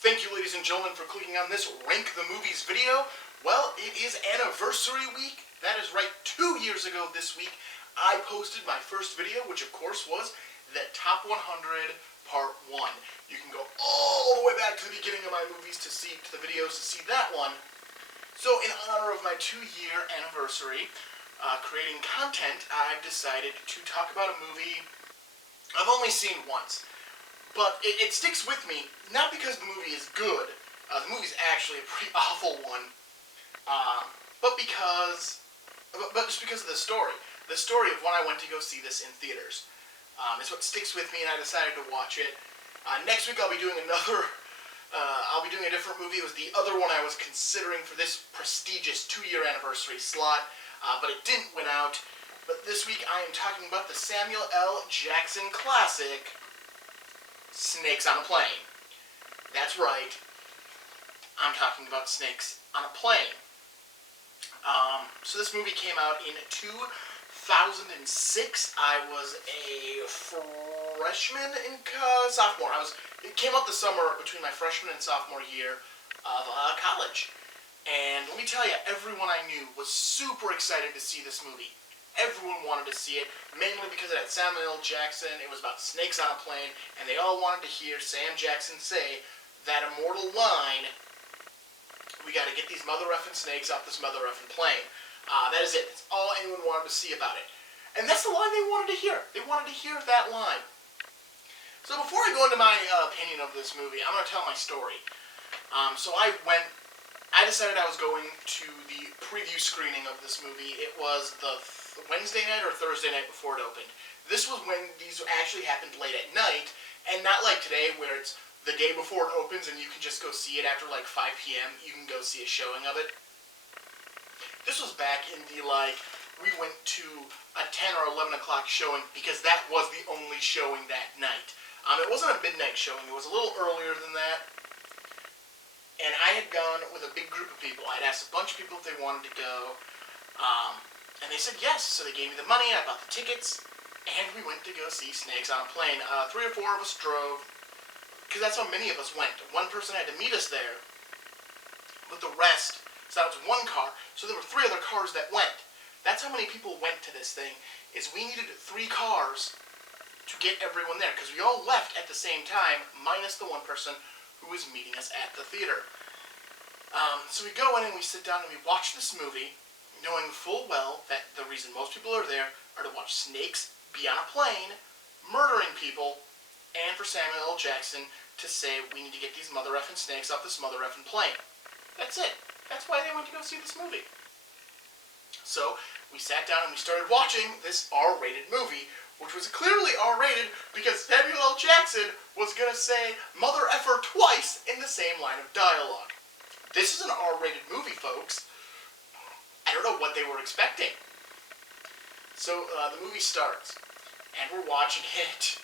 Thank you, ladies and gentlemen, for clicking on this Rank the Movies video. Well, it is anniversary week. That is right, 2 years ago this week, I posted my first video, which of course was the Top 100 Part 1. You can go all the way back to the beginning of my movies to the videos to see that one. So in honor of my 2-year anniversary, creating content, I've decided to talk about a movie I've only seen once. But it sticks with me, not because the movie is good, the movie's actually a pretty awful one, but just because of the story. The story of when I went to go see this in theaters. It's what sticks with me, and I decided to watch it. Next week I'll be doing a different movie. It was the other one I was considering for this prestigious 2-year anniversary slot, but it didn't win out. But this week I am talking about the Samuel L. Jackson classic, Snakes on a Plane. That's right. I'm talking about Snakes on a Plane. So this movie came out in 2006. I was a freshman in sophomore. It came out the summer between my freshman and sophomore year of college. And let me tell you, everyone I knew was super excited to see this movie. Everyone wanted to see it, mainly because it had Samuel L. Jackson. It was about snakes on a plane, and they all wanted to hear Sam Jackson say that immortal line, "We gotta get these mother-effing snakes off this mother-effing plane." That is it. That's all anyone wanted to see about it. And that's the line they wanted to hear. They wanted to hear that line. So before I go into my opinion of this movie, I'm going to tell my story. So I decided I was going to the preview screening of this movie. It was the Wednesday night or Thursday night before it opened. This was when these actually happened late at night, and not like today where it's the day before it opens and you can just go see it after like 5 p.m. You can go see a showing of it. This was back in the we went to a 10 or 11 o'clock showing because that was the only showing that night. It wasn't a midnight showing. It was a little earlier than that. And I had gone with a big group of people. I'd asked a bunch of people if they wanted to go. And they said yes, so they gave me the money, I bought the tickets, and we went to go see Snakes on a Plane. 3 or 4 of us drove, because that's how many of us went. One person had to meet us there, but the rest, so that was one car, so there were 3 other cars that went. That's how many people went to this thing, is we needed 3 cars to get everyone there, because we all left at the same time, minus the one person who was meeting us at the theater. So we go in and we sit down and we watch this movie, knowing full well that the reason most people are there are to watch snakes be on a plane, murdering people, and for Samuel L. Jackson to say, we need to get these mother-effing snakes off this mother-effing plane. That's it. That's why they went to go see this movie. So, we sat down and we started watching this R-rated movie, which was clearly R-rated because Samuel L. Jackson was going to say mother-effer twice in the same line of dialogue. This is an R-rated movie, folks. I don't know what they were expecting. So the movie starts, and we're watching it,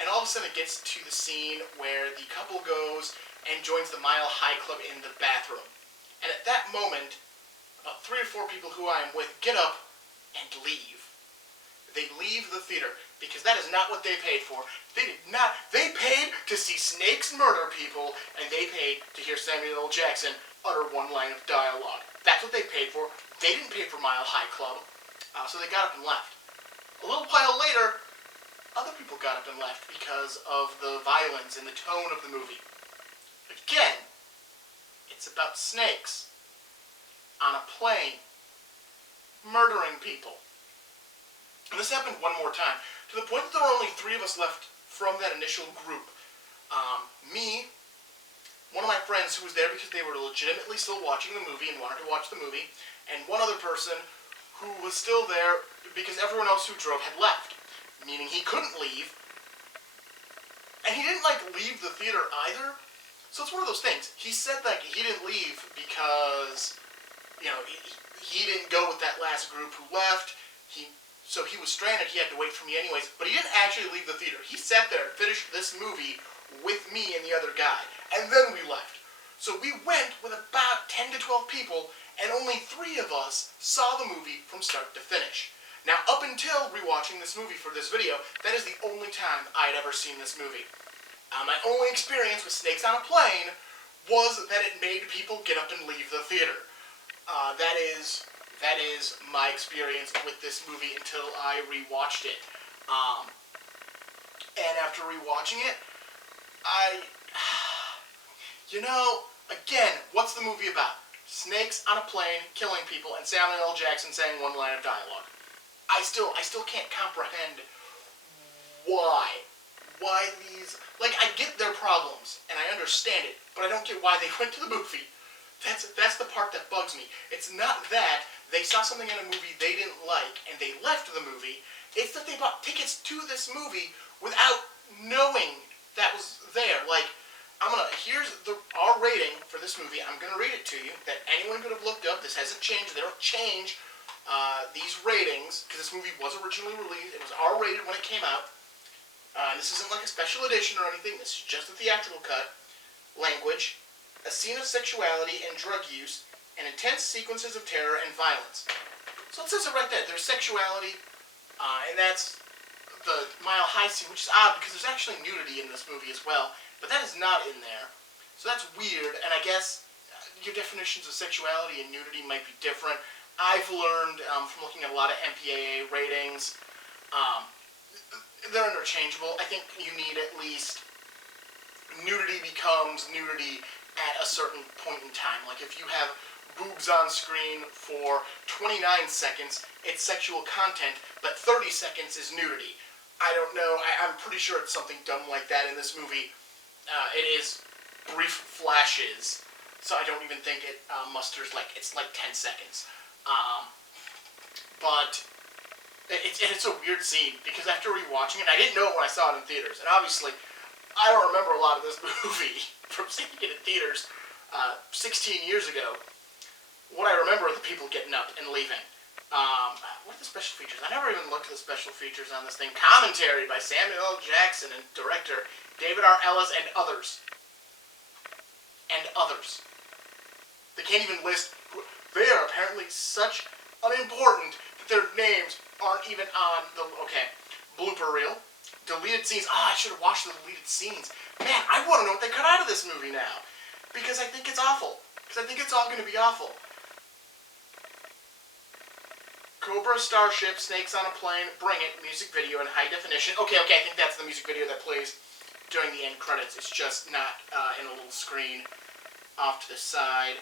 and all of a sudden it gets to the scene where the couple goes and joins the Mile High Club in the bathroom. And at that moment, about 3 or 4 people who I am with get up and leave. They leave the theater, because that is not what they paid for. They did not. They paid to see snakes murder people, and they paid to hear Samuel L. Jackson utter one line of dialogue. That's what they paid for. They didn't pay for Mile High Club, so they got up and left. A little while later, other people got up and left because of the violence and the tone of the movie. Again, it's about snakes on a plane, murdering people. And this happened one more time, to the point that there were only 3 of us left from that initial group. Me, one of my friends who was there because they were legitimately still watching the movie and wanted to watch the movie, and one other person who was still there because everyone else who drove had left, meaning he couldn't leave, and he didn't leave the theater either. So it's one of those things. He said he didn't leave because he didn't go with that last group who left. So he was stranded. He had to wait for me anyways, but he didn't actually leave the theater. He sat there and finished this movie with me and the other guy, and then we left. So we went with about 10 to 12 people, and only 3 of us saw the movie from start to finish. Now, up until rewatching this movie for this video, that is the only time I had ever seen this movie. My only experience with Snakes on a Plane was that it made people get up and leave the theater. That is my experience with this movie until I rewatched it. And after rewatching it, again, what's the movie about? Snakes on a plane killing people and Samuel L. Jackson saying one line of dialogue. I still can't comprehend why these, like, I get their problems and I understand it, but I don't get why they went to the movie. That's the part that bugs me. It's not that they saw something in a movie they didn't like and they left the movie. It's that they bought tickets to this movie without knowing that was there. Like, here's our rating for this movie. I'm gonna read it to you. That anyone could have looked up. This hasn't changed. They don't change these ratings because this movie was originally released. It was R-rated when it came out. This isn't like a special edition or anything. This is just a theatrical cut. Language: a scene of sexuality and drug use, and intense sequences of terror and violence. So it says it right there. There's sexuality, and that's the Mile High scene, which is odd because there's actually nudity in this movie as well, but that is not in there. So that's weird, and I guess your definitions of sexuality and nudity might be different. I've learned from looking at a lot of MPAA ratings, they're interchangeable. I think you need at least nudity becomes nudity at a certain point in time. Like if you have boobs on screen for 29 seconds, it's sexual content, but 30 seconds is nudity. I don't know. I'm pretty sure it's something dumb like that in this movie. It is brief flashes, so I don't even think it musters it's like 10 seconds. But it's a weird scene because after rewatching it, I didn't know it when I saw it in theaters, and obviously I don't remember a lot of this movie from seeing it in theaters 16 years ago. What I remember are the people getting up and leaving. What are the special features? I never even looked at the special features on this thing. Commentary by Samuel L. Jackson and director David R. Ellis and others. And others. They can't even list. They are apparently such unimportant that their names aren't even on the. Okay. Blooper reel. Deleted scenes. I should have watched the deleted scenes. Man, I want to know what they cut out of this movie now. Because I think it's awful. Because I think it's all going to be awful. Cobra, Starship, Snakes on a Plane, Bring It, music video in high definition. Okay, I think that's the music video that plays during the end credits. It's just not in a little screen off to the side.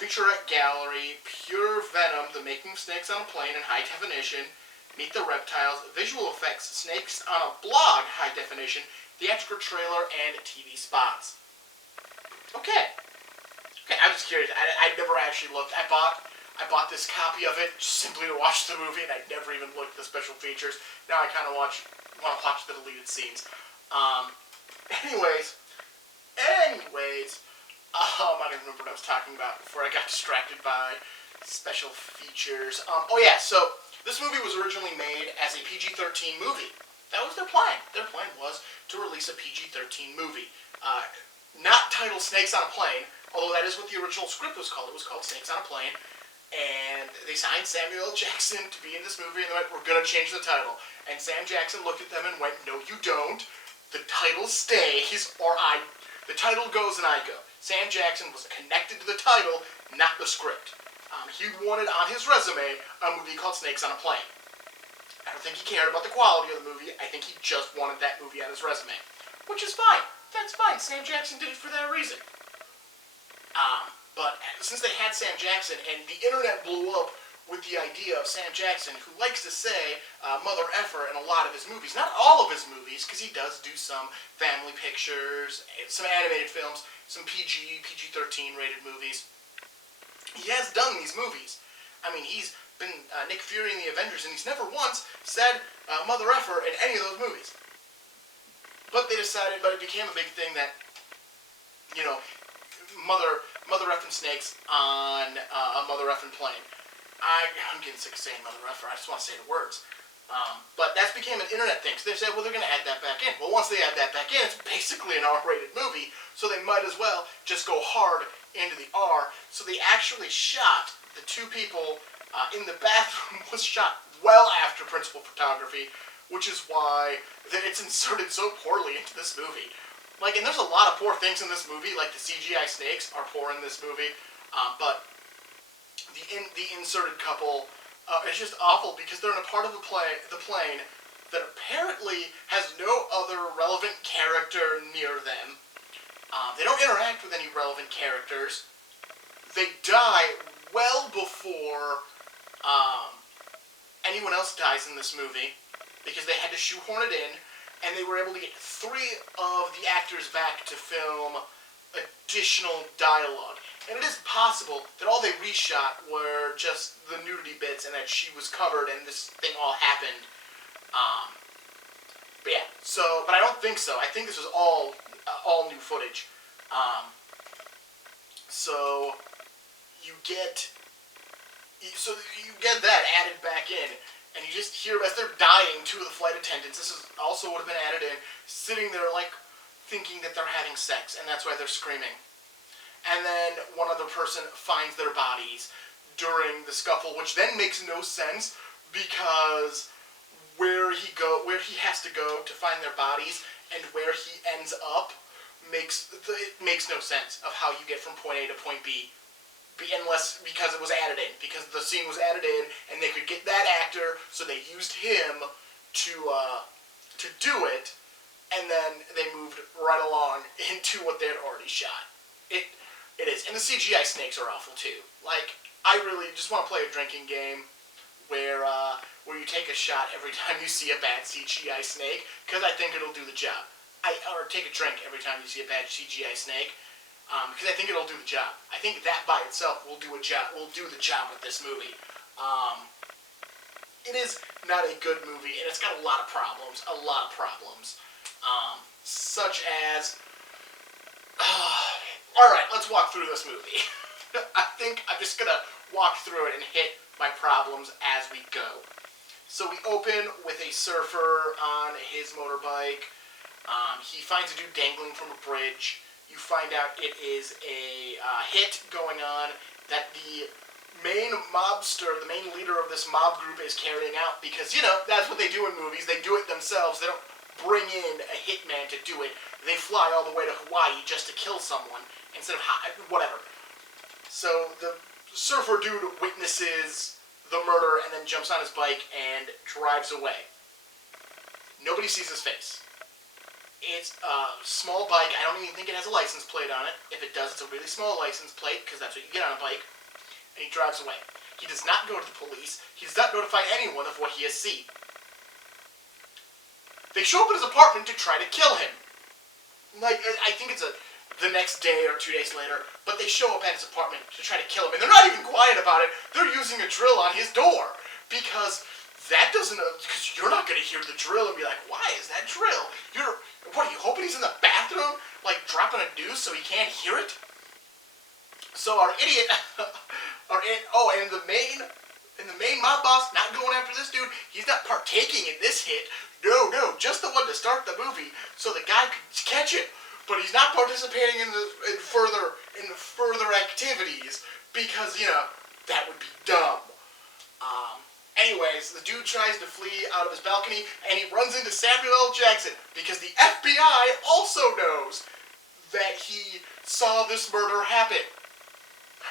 Featurette gallery, Pure Venom, The Making of Snakes on a Plane in high definition. Meet the Reptiles, visual effects, Snakes on a Blog, high definition, theatrical trailer, and TV spots. Okay, I'm just curious. I never actually looked. I bought this copy of it simply to watch the movie, and I never even looked at the special features. Now I kind of want to watch the deleted scenes. Anyways, I don't remember what I was talking about before I got distracted by special features. Oh yeah, so this movie was originally made as a PG-13 movie. That was their plan. Their plan was to release a PG-13 movie. Not titled Snakes on a Plane, although that is what the original script was called. It was called Snakes on a Plane. And they signed Samuel L. Jackson to be in this movie, and they went, we're going to change the title. And Sam Jackson looked at them and went, no, you don't. The title stays, the title goes and I go. Sam Jackson was connected to the title, not the script. He wanted on his resume a movie called Snakes on a Plane. I don't think he cared about the quality of the movie. I think he just wanted that movie on his resume. Which is fine. That's fine. Sam Jackson did it for that reason. But since they had Sam Jackson, and the internet blew up with the idea of Sam Jackson, who likes to say mother effer in a lot of his movies. Not all of his movies, because he does do some family pictures, some animated films, some PG-13 rated movies. He has done these movies. I mean, he's been Nick Fury in the Avengers, and he's never once said mother effer in any of those movies. But they decided, but it became a big thing that, mother effing snakes on a mother effing plane. I'm getting sick of saying mother effer. I just want to say the words. But that became an internet thing. So they said, well, they're going to add that back in. Well, once they add that back in, it's basically an R-rated movie, so they might as well just go hard into the R. So they actually shot the two people in the bathroom was shot well after principal photography, which is why it's inserted so poorly into this movie. Like, and there's a lot of poor things in this movie, like the CGI snakes are poor in this movie, but the inserted couple is just awful because they're in a part of the plane that apparently has no other relevant character near them. They don't interact with any relevant characters. They die well before anyone else dies in this movie because they had to shoehorn it in, and they were able to get 3 of the actors back to film additional dialogue. And it is possible that all they reshot were just the nudity bits and that she was covered and this thing all happened. But yeah, but I don't think so. I think this was all new footage. So you get that added back in, and you just hear as they're dying, 2 of the flight attendants, this is also would have been added in, sitting there like thinking that they're having sex, and that's why they're screaming. And then one other person finds their bodies during the scuffle, which then makes no sense because where he has to go to find their bodies and where he ends up makes no sense of how you get from point A to point B. Because it was added in, because the scene was added in, and they could get that actor, so they used him to do it, and then they moved right along into what they had already shot. It is, and the CGI snakes are awful too. Like, I really just want to play a drinking game where you take a shot every time you see a bad CGI snake, because I think it'll do the job. Or take a drink every time you see a bad CGI snake. Because I think it'll do the job. I think that by itself will do the job with this movie. It is not a good movie, and it's got a lot of problems. Such as... Alright, let's walk through this movie. I think I'm just going to walk through it and hit my problems as we go. So we open with a surfer on his motorbike. He finds a dude dangling from a bridge. You find out it is a hit going on that the main mobster, the main leader of this mob group is carrying out because, that's what they do in movies. They do it themselves. They don't bring in a hitman to do it. They fly all the way to Hawaii just to kill someone instead of whatever. So the surfer dude witnesses the murder and then jumps on his bike and drives away. Nobody sees his face. It's a small bike. I don't even think it has a license plate on it. If it does, it's a really small license plate, because that's what you get on a bike. And he drives away. He does not go to the police. He does not notify anyone of what he has seen. They show up at his apartment to try to kill him. Like, I think it's the next day or 2 days later, but they show up at his apartment to try to kill him. And they're not even quiet about it. They're using a drill on his door, because because you're not going to hear the drill and be like, why is that drill? What, are you hoping he's in the bathroom, like, dropping a deuce so he can't hear it? So our idiot, and the main mob boss, not going after this dude, he's not partaking in this hit. No, just the one to start the movie, so the guy could catch it. But he's not participating in further activities, because, that would be dumb. Anyways, the dude tries to flee out of his balcony, and he runs into Samuel L. Jackson, because the FBI also knows that he saw this murder happen.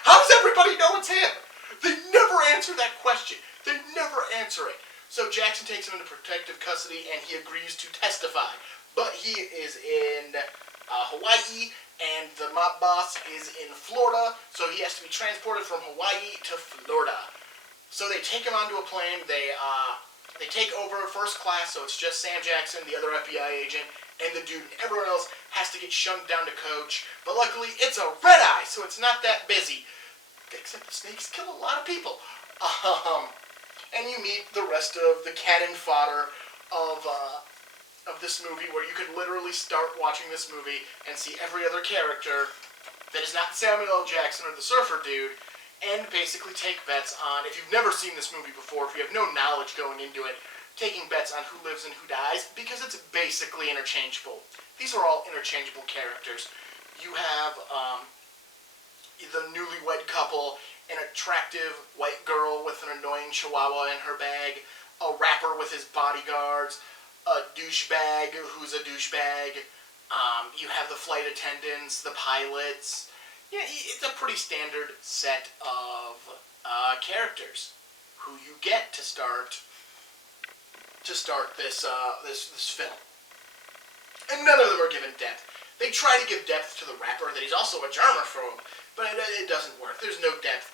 How does everybody know it's him? They never answer that question. They never answer it. So Jackson takes him into protective custody, and he agrees to testify. But he is in Hawaii, and the mob boss is in Florida, so he has to be transported from Hawaii to Florida. So they take him onto a plane. They take over first class, so it's just Sam Jackson, the other FBI agent, and the dude, and everyone else has to get shunned down to coach. But luckily, it's a red eye, so it's not that busy. Except the snakes kill a lot of people. And you meet the rest of the cannon fodder of this movie, where you could literally start watching this movie and see every other character that is not Samuel L. Jackson or the surfer dude, and basically take bets on, if you've never seen this movie before, if you have no knowledge going into it, taking bets on who lives and who dies, because it's basically interchangeable. These are all interchangeable characters. You have the newlywed couple, an attractive white girl with an annoying chihuahua in her bag, a rapper with his bodyguards, a douchebag who's a douchebag, You have the flight attendants, the pilots. Yeah, it's a pretty standard set of characters who you get to start this film. And none of them are given depth. They try to give depth to the rapper that he's also a germaphobe, but it doesn't work. There's no depth.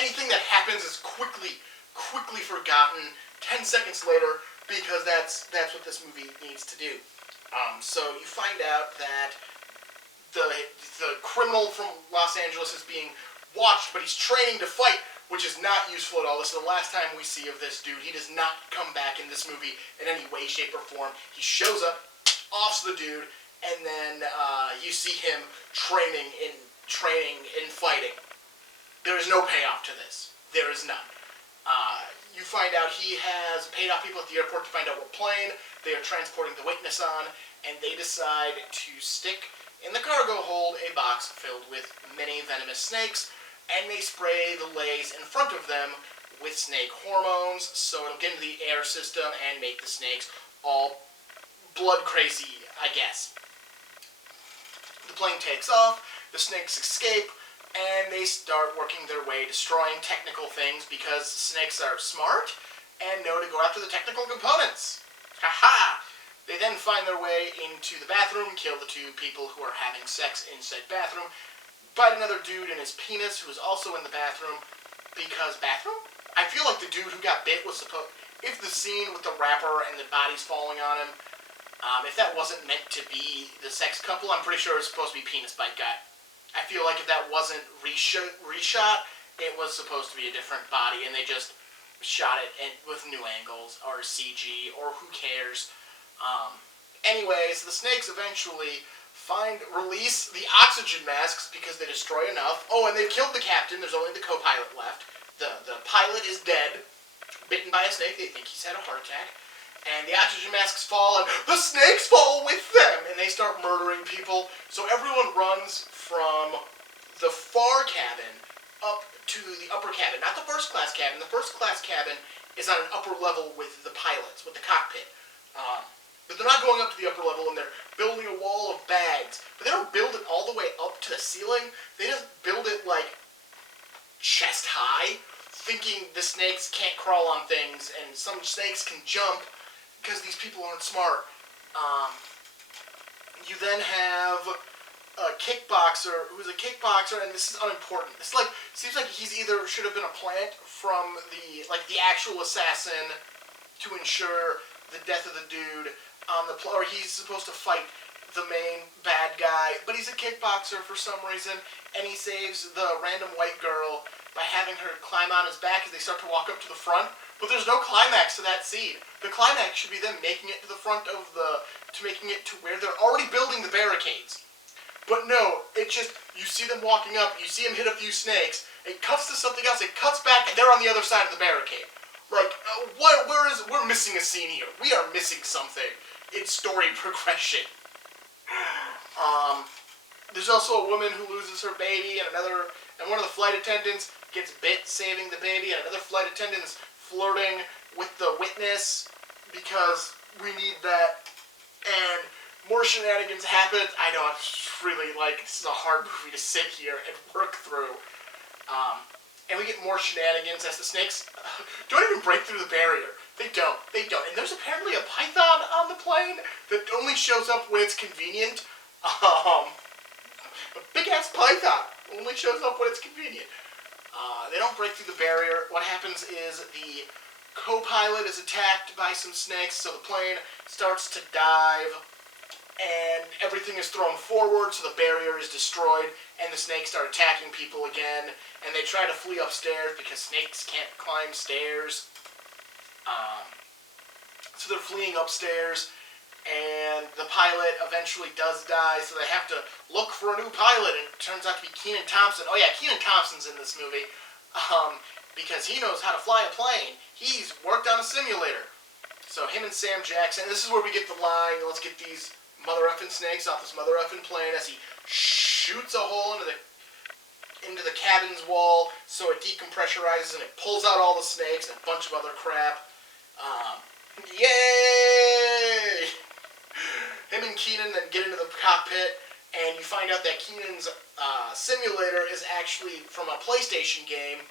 Anything that happens is quickly forgotten 10 seconds later because that's what this movie needs to do. So you find out that the criminal from Los Angeles is being watched, but he's training to fight, which is not useful at all. This is the last time we see of this dude. He does not come back in this movie in any way, shape, or form. He shows up, offs the dude, and then you see him training in fighting. There is no payoff to this. There is none. You find out he has paid off people at the airport to find out what plane they are transporting the witness on, and they decide to stick in the cargo hold a box filled with many venomous snakes, and they spray the legs in front of them with snake hormones, so it'll get into the air system and make the snakes all blood crazy, I guess. The plane takes off, the snakes escape, and they start working their way destroying technical things because snakes are smart and know to go after the technical components. Haha! They then find their way into the bathroom, kill the two people who are having sex in said bathroom, bite another dude in his penis who is also in the bathroom because bathroom? I feel like the dude who got bit was supposed... If the scene with the rapper and the bodies falling on him, if that wasn't meant to be the sex couple, I'm pretty sure it's supposed to be penis bite guy. I feel like if that wasn't reshot, it was supposed to be a different body, and they just shot it with new angles, or CG, or who cares. Anyways, the snakes eventually release the oxygen masks because they destroy enough. Oh, and they've killed the captain. There's only the co-pilot left. The pilot is dead, bitten by a snake. They think he's had a heart attack. And the oxygen masks fall, and the snakes fall with them, and they start murdering people. So everyone runs from the far cabin up to the upper cabin. Not the first class cabin. The first class cabin is on an upper level with the pilots, with the cockpit. But they're not going up to the upper level, and they're building a wall of bags. But they don't build it all the way up to the ceiling. They just build it, like, chest high, thinking the snakes can't crawl on things, and some snakes can jump, because these people aren't smart. You then have a kickboxer who's a kickboxer, and this is unimportant. It's like, seems like he's either should have been a plant from the actual assassin to ensure the death of the dude on the or he's supposed to fight the main bad guy, but he's a kickboxer for some reason, and he saves the random white girl by having her climb on his back as they start to walk up to the front. But there's no climax to that scene. The climax should be them making it to the front of making it to where they're already building the barricades. But no, it just, you see them walking up, you see them hit a few snakes, it cuts to something else, it cuts back, and they're on the other side of the barricade. Like, we're missing a scene here. We are missing something in story progression. There's also a woman who loses her baby, and one of the flight attendants gets bit saving the baby, and another flight attendant's flirting with the witness because we need that, and more shenanigans happen. I know, it's really, this is a hard movie to sit here and work through. And we get more shenanigans as the snakes don't even break through the barrier. They don't. And there's apparently a python on the plane that only shows up when it's convenient. A big-ass python only shows up when it's convenient. They don't break through the barrier. What happens is the co-pilot is attacked by some snakes, so the plane starts to dive, and everything is thrown forward, so the barrier is destroyed, and the snakes start attacking people again, and they try to flee upstairs because snakes can't climb stairs. So they're fleeing upstairs, and the pilot eventually does die, so they have to look for a new pilot, and it turns out to be Kenan Thompson. Oh yeah, Kenan Thompson's in this movie, because he knows how to fly a plane. He's worked on a simulator. So him and Sam Jackson, this is where we get the line, let's get these mother-effing snakes off this mother-effing plane, as he shoots a hole into the cabin's wall, so it decompressurizes and it pulls out all the snakes and a bunch of other crap. Yay! him and Keenan then get into the cockpit, and you find out that Keenan's simulator is actually from a PlayStation game,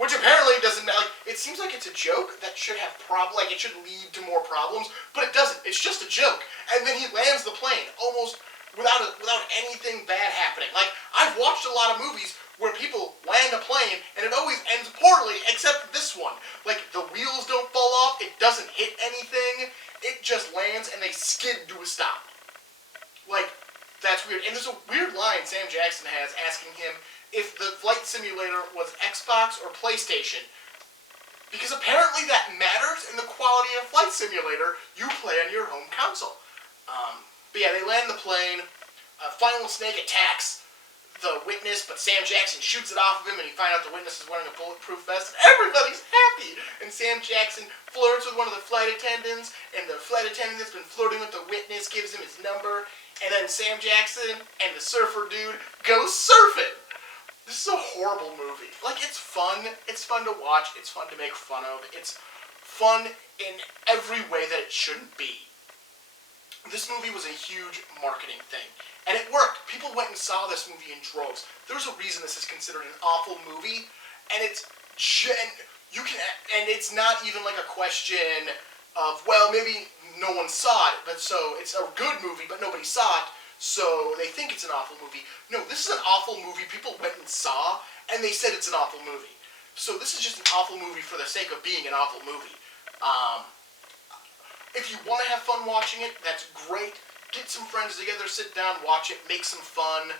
which apparently doesn't, like, it seems like it's a joke that should have like, it should lead to more problems, but it doesn't. It's just a joke. And then he lands the plane almost without anything bad happening. Like, I've watched a lot of movies where people land a plane and it always ends poorly, except this one. Like, the wheels don't fall off, it doesn't hit anything, it just lands and they skid to a stop. Like, that's weird. And there's a weird line Sam Jackson has asking him if the flight simulator was Xbox or PlayStation. Because apparently that matters in the quality of flight simulator you play on your home console. But yeah, they land the plane. Final Snake attacks the witness, but Sam Jackson shoots it off of him, and you find out the witness is wearing a bulletproof vest, and everybody's happy! And Sam Jackson flirts with one of the flight attendants, and the flight attendant that's been flirting with the witness gives him his number, and then Sam Jackson and the surfer dude go surfing! This is a horrible movie. Like, it's fun to watch, it's fun to make fun of, it's fun in every way that it shouldn't be. This movie was a huge marketing thing, and it worked. People went and saw this movie in droves. There's a reason this is considered an awful movie, and it's not even like a question of, well, maybe no one saw it, but so it's a good movie, but nobody saw it, so they think it's an awful movie. No, this is an awful movie people went and saw, and they said it's an awful movie. So this is just an awful movie for the sake of being an awful movie. If you want to have fun watching it, that's great. Get some friends together, sit down, watch it, make some fun.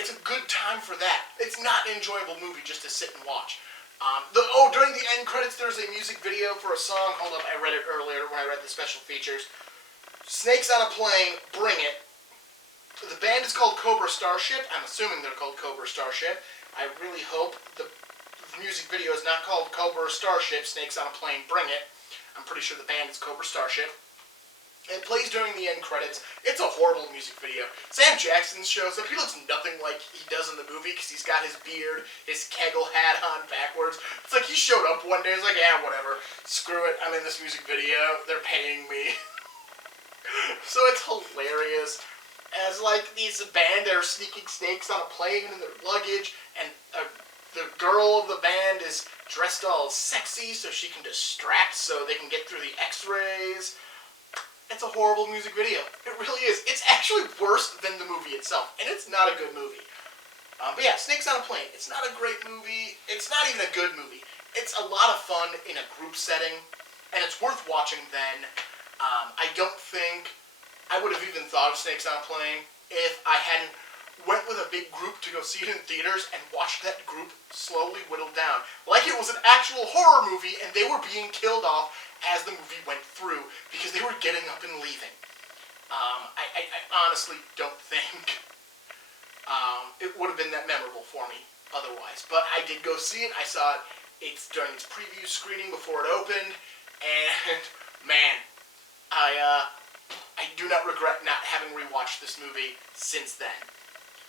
It's a good time for that. It's not an enjoyable movie just to sit and watch. During the end credits, there's a music video for a song. Hold up, I read it earlier when I read the special features. Snakes on a Plane, Bring It. The band is called Cobra Starship. I'm assuming they're called Cobra Starship. I really hope the music video is not called Cobra Starship, Snakes on a Plane, Bring It. I'm pretty sure the band is Cobra Starship. It plays during the end credits. It's a horrible music video. Sam Jackson shows up. He looks nothing like he does in the movie because he's got his beard, his Kegel hat on backwards. It's like he showed up one day and was like, yeah, whatever. Screw it. I'm in this music video. They're paying me. So it's hilarious. As like these band are sneaking snakes on a plane in their luggage, and the girl of the band is dressed all sexy so she can distract so they can get through the x-rays. It's a horrible music video. It really is. It's actually worse than the movie itself, and it's not a good movie. But yeah, Snakes on a Plane. It's not a great movie. It's not even a good movie. It's a lot of fun in a group setting, and it's worth watching then. I don't think I would have even thought of Snakes on a Plane if I hadn't went with a big group to go see it in theaters and watched that group slowly whittle down. Like it was an actual horror movie and they were being killed off as the movie went through because they were getting up and leaving. I honestly don't think it would have been that memorable for me otherwise. But I did go see it. I saw it during its preview screening before it opened, and man, I do not regret not having rewatched this movie since then.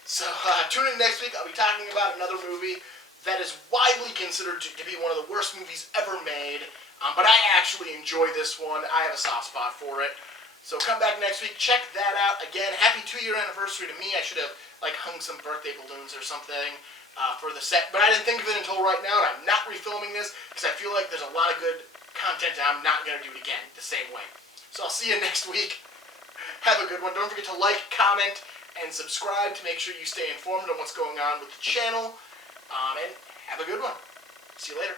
So tune in next week. I'll be talking about another movie that is widely considered to be one of the worst movies ever made. But I actually enjoy this one. I have a soft spot for it. So come back next week. Check that out. Again, happy 2-year anniversary to me. I should have hung some birthday balloons or something for the set. But I didn't think of it until right now. And I'm not refilming this because I feel like there's a lot of good content and I'm not going to do it again the same way. So I'll see you next week. Have a good one. Don't forget to like, comment, and subscribe to make sure you stay informed on what's going on with the channel. And have a good one. See you later.